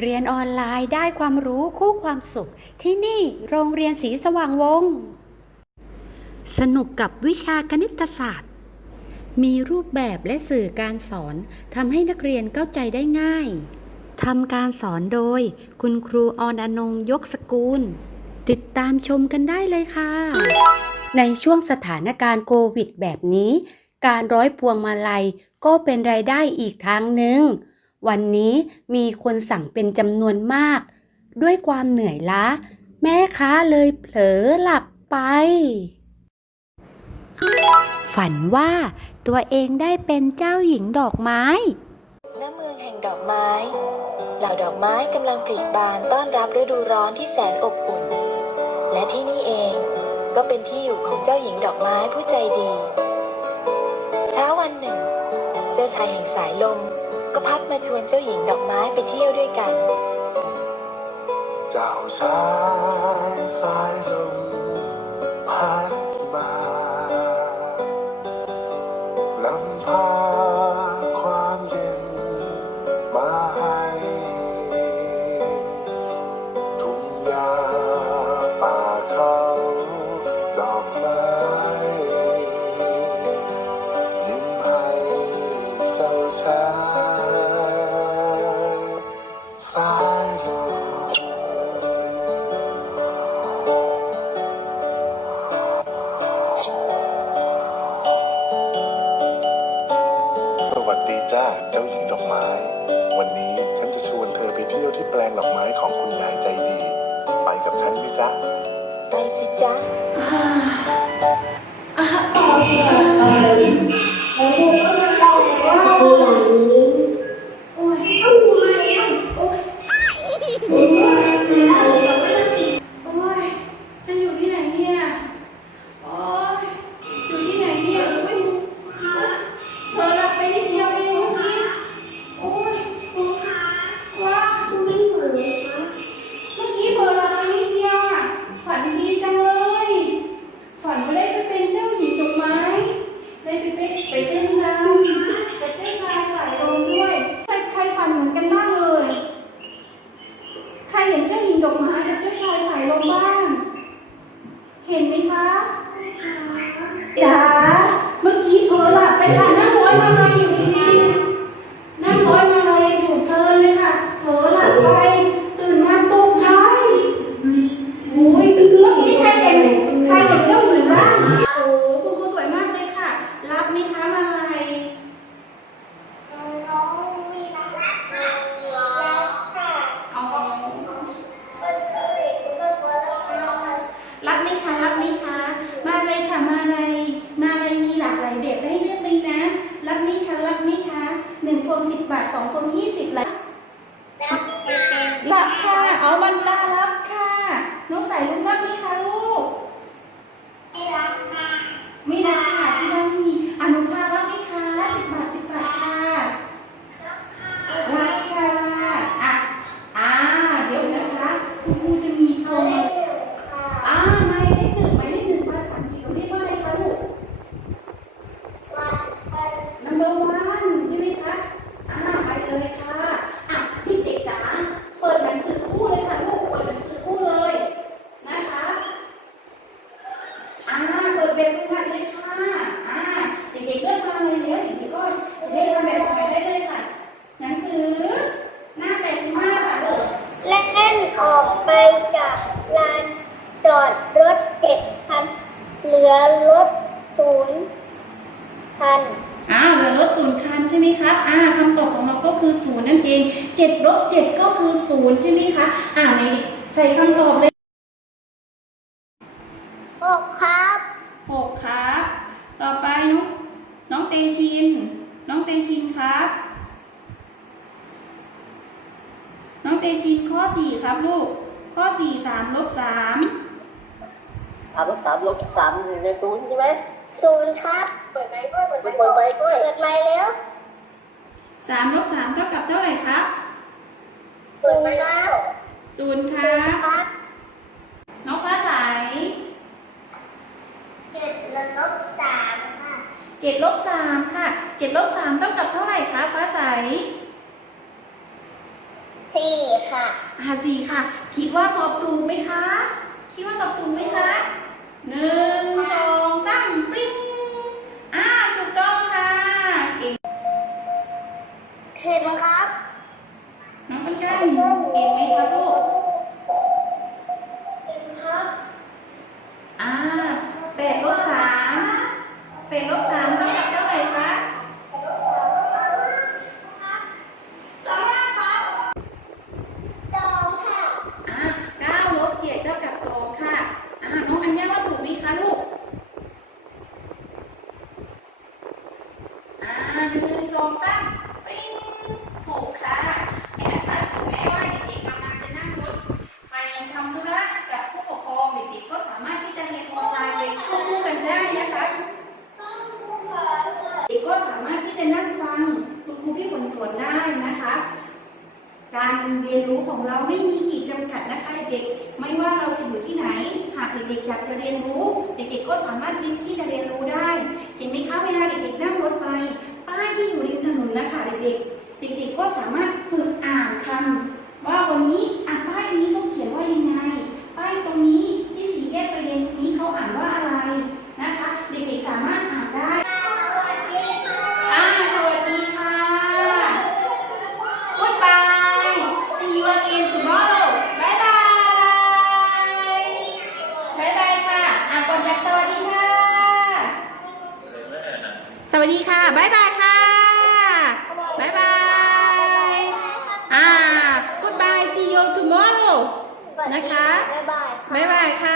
เรียนออนไลน์ได้ความรู้คู่ความสุข ที่นี่โรงเรียนศรีสว่างวง สนุกกับวิชาคณิตศาสตร์ มีรูปแบบและสื่อการสอนทำให้นักเรียนเข้าใจได้ง่ายทำการสอนโดย คุณครูออนอนงยกสกุลติดตามชมกันได้เลยค่ะ ในช่วงสถานการณ์โควิดแบบนี้ การร้อยพวงมาลัยก็เป็นรายได้อีกทางหนึ่ง วันนี้มีคนสั่งเป็นจำนวนมาก ด้วยความเหนื่อยล้า แม่ค้าเลยเผลอหลับไป ฝันว่าตัวเองได้เป็นเจ้าหญิงดอกไม้ณเมืองแห่งดอกไม้ เหล่าดอกไม้กำลังผลิบานต้อนรับฤดูร้อนที่แสนอบอุ่น และที่นี่เองก็เป็นที่อยู่ของเจ้าหญิงดอกไม้ผู้ใจดี เช้าวันหนึ่ง เจ้าชายแห่งสายลม ก็พัดมาชวนเจ้าหญิงดอกไม้ไปเที่ยวด้วยกัน เจ้าชายสายลมพัด กับฉันไหมจ๊ะ ไปสิจ๊ะโนั่งร้อยมาลัยอยู่ดีๆนั่งร้อยมาลัยอยู่เพลินเลยค่ะเผลอหลับไป ตื่นมาตกใจโอ้ยเมื่อกี้ใครเห็น ใครเห็นเจ้าหญิงบ้าง โอ้คุณครูสวยมากเลยค่ะ รับไหมคะมาลัย เอารับไหมคะรับไหมคะ มาเลยค่ะมาเลยมาเลยมีหลากหลายแบบให้เลือกเลยนะ รับไหมคะรับไหมคะหนึ่งพวงสิบบาทสองพวงยี่สิบละรับค่ะ เอาวันตารับค่ะ น้องใส่ลูกรับไหมคะลูก ไม่รับค่ะที่ต้องมีอนุภารับไหมคะสิบบาทสิบบาทค่ะ รับค่ะอะอ่า เดี๋ยวนะคะคุณครูจะมีโปรโมทอ่าหมายเลขหนึ่งหมายเลขหนึ่งภาษาอังกฤษเราเรียกว่าอะไรคะลูก number one ใช่ไหมคะ อ่าไปเลยค่ะ อะเด็กๆจ๋า เปิดหนังสือคู่เลยค่ะลูก เปิดหนังสือคู่เลยนะคะ อ่า เปิดแบบฝึกหัดเลยค่ะ อ่า เด็กๆเลือกมาเลยแล้วเด็กๆก็จะได้ทำแบบฝึกหัดได้เลยค่ะ หนังสือ หน้าแต่สิบห้าค่ะลูก และแอนออก ไปจากลานจอดรถเจ็ดคัน เหลือรถศูนย์คันอ่าเหลือลดศูนย์คันใช่ไหมครับอ่าคำตอบของเราก็คือศูนย์นั่นเองเจ็ดลบเจ็ดก็คือศูนย์ใช่ไหมคะ อ่าในใส่คำตอบเลยออกครับหกครับ ต่อไปน้องน้องเตชิน น้องเตชินครับ น้องเตชินข้อสี่ครับลูก ข้อสี่สามลบสามสามลบสามลบสามอยู่ในศูนย์ใช่ไหมศูนย์ครับ เปิดไมค์ด้วยเปิดไมค์เปิดไมค์ด้วยเปิดไมค์แล้วสามลบสามเท่ากับเท่าไหร่ครับศูนย์ครับศูนย์ครับครับน้องฟ้าใสเจ็ดลบสามค่ะเจ็ดลบสามค่ะเจ็ดลบสามเท่ากับเท่าไหร่คะฟ้าใสสี่ ค่ะอ่สี่ค่ะ คิดว่าตอบถูกไหมคะ คิดว่าตอบถูกไหมคะหนึ่งสอง เด็กๆอยากจะเรียนรู้ เด็กๆก็สามารถวิ่งที่จะเรียนรู้ได้ เห็นไหมคะเวลาเด็กๆนั่งรถไปป้ายที่อยู่ริมถนนนะคะเด็กๆเด็กๆก็สามารถฝึกอ่านคำัสดีค่ะ บ๊ายบายค่ะ บ๊ายบาย อ่า goodbye see you tomorrow นะคะ บ๊ายบายค่ะ